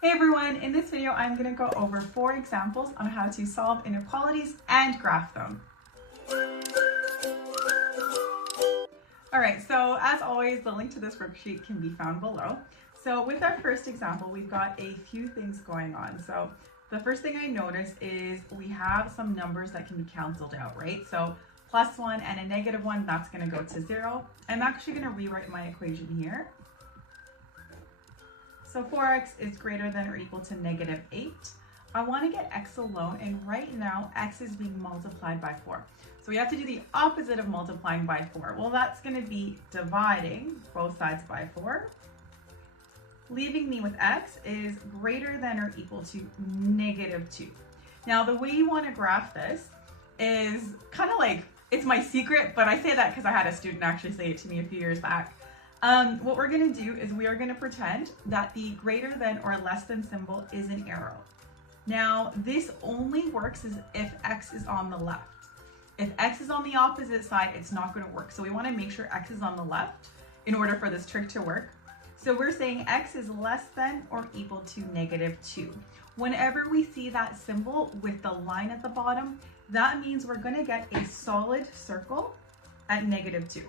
Hey everyone, in this video I'm going to go over 4 examples on how to solve inequalities and graph them. Alright, so as always the link to this worksheet can be found below. So with our first example we've got a few things going on. So the first thing I noticed is we have some numbers that can be cancelled out, right? So +1 and a -1, that's going to go to 0. I'm actually going to rewrite my equation here. So 4x is greater than or equal to -8. I want to get x alone, and right now x is being multiplied by 4. So we have to do the opposite of multiplying by 4. Well, that's going to be dividing both sides by 4. Leaving me with x is greater than or equal to -2. Now the way you want to graph this is kind of like, it's my secret, but I say that because I had a student actually say it to me a few years back. What we're going to do is we are going to pretend that the greater than or less than symbol is an arrow. Now, this only works if x is on the left. If x is on the opposite side, it's not going to work. So we want to make sure x is on the left in order for this trick to work. So we're saying x is less than or equal to -2. Whenever we see that symbol with the line at the bottom, that means we're going to get a solid circle at -2.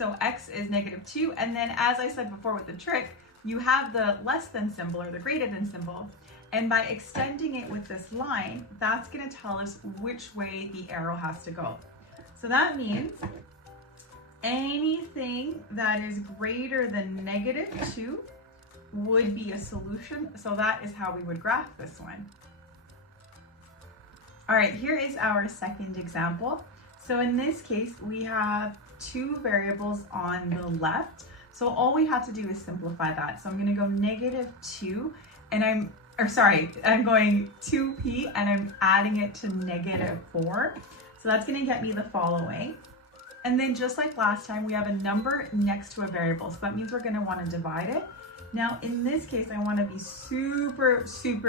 So x is -2, and then as I said before with the trick, you have the less than symbol or the greater than symbol, and by extending it with this line, that's going to tell us which way the arrow has to go. So that means anything that is greater than -2 would be a solution. So that is how we would graph this one. All right, here is our second example. So in this case, we have 2 variables on the left. So all we have to do is simplify that. So I'm going to go -2 and I'm going 2p and I'm adding it to -4. So that's going to get me the following. And then just like last time, we have a number next to a variable. So that means we're going to want to divide it. Now in this case, I want to be super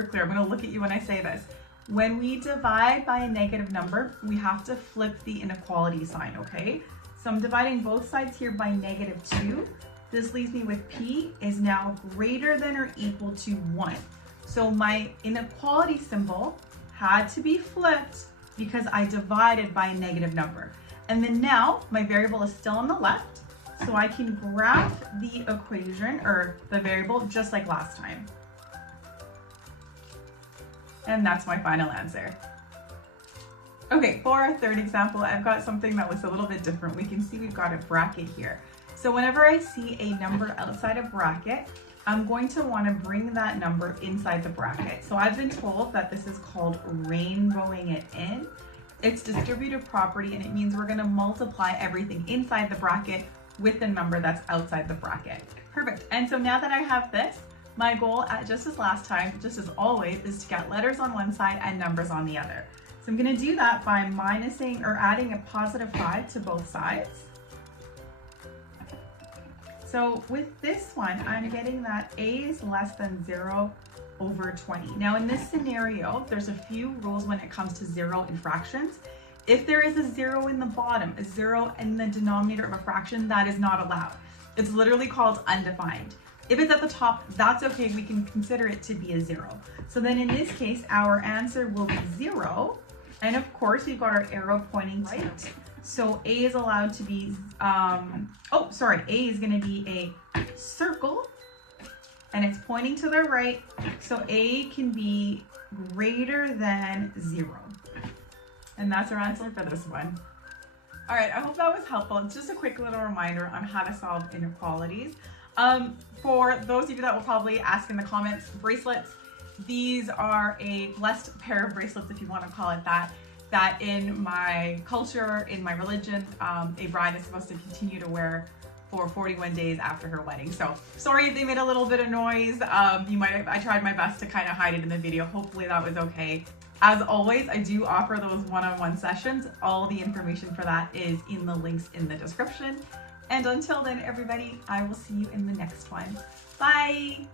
clear. I'm going to look at you when I say this. When we divide by a negative number, we have to flip the inequality sign, okay? So I'm dividing both sides here by -2. This leaves me with p is now greater than or equal to 1. So my inequality symbol had to be flipped because I divided by a negative number. And then now my variable is still on the left, so I can graph the equation or the variable just like last time. And that's my final answer. Okay, for our third example, I've got something that looks a little bit different. We can see we've got a bracket here. So whenever I see a number outside a bracket, I'm going to want to bring that number inside the bracket. So I've been told that this is called rainbowing it in. It's distributive property, and it means we're going to multiply everything inside the bracket with the number that's outside the bracket. Perfect. And so now that I have this, my goal, just as last time, just as always, is to get letters on one side and numbers on the other. So I'm going to do that by minusing or adding a +5 to both sides. So with this one, I'm getting that a is less than 0/20. Now in this scenario, there's a few rules when it comes to 0 in fractions. If there is a 0 in the bottom, a 0 in the denominator of a fraction, that is not allowed. It's literally called undefined. If it's at the top, that's okay. We can consider it to be a 0. So then in this case, our answer will be 0. And of course, we've got our arrow pointing right. So a is allowed to be, A is going to be a circle. And it's pointing to the right. So a can be greater than 0. And that's our answer for this one. All right, I hope that was helpful. It's just a quick little reminder on how to solve inequalities. For those of you that will probably ask in the comments, bracelets, these are a blessed pair of bracelets, if you want to call it that in my culture, in my religion, a bride is supposed to continue to wear for 41 days after her wedding. So sorry if they made a little bit of noise. I tried my best to kind of hide it in the video. Hopefully that was okay. As always, I do offer those one-on-one sessions. All the information for that is in the links in the description. And until then, everybody, I will see you in the next one. Bye!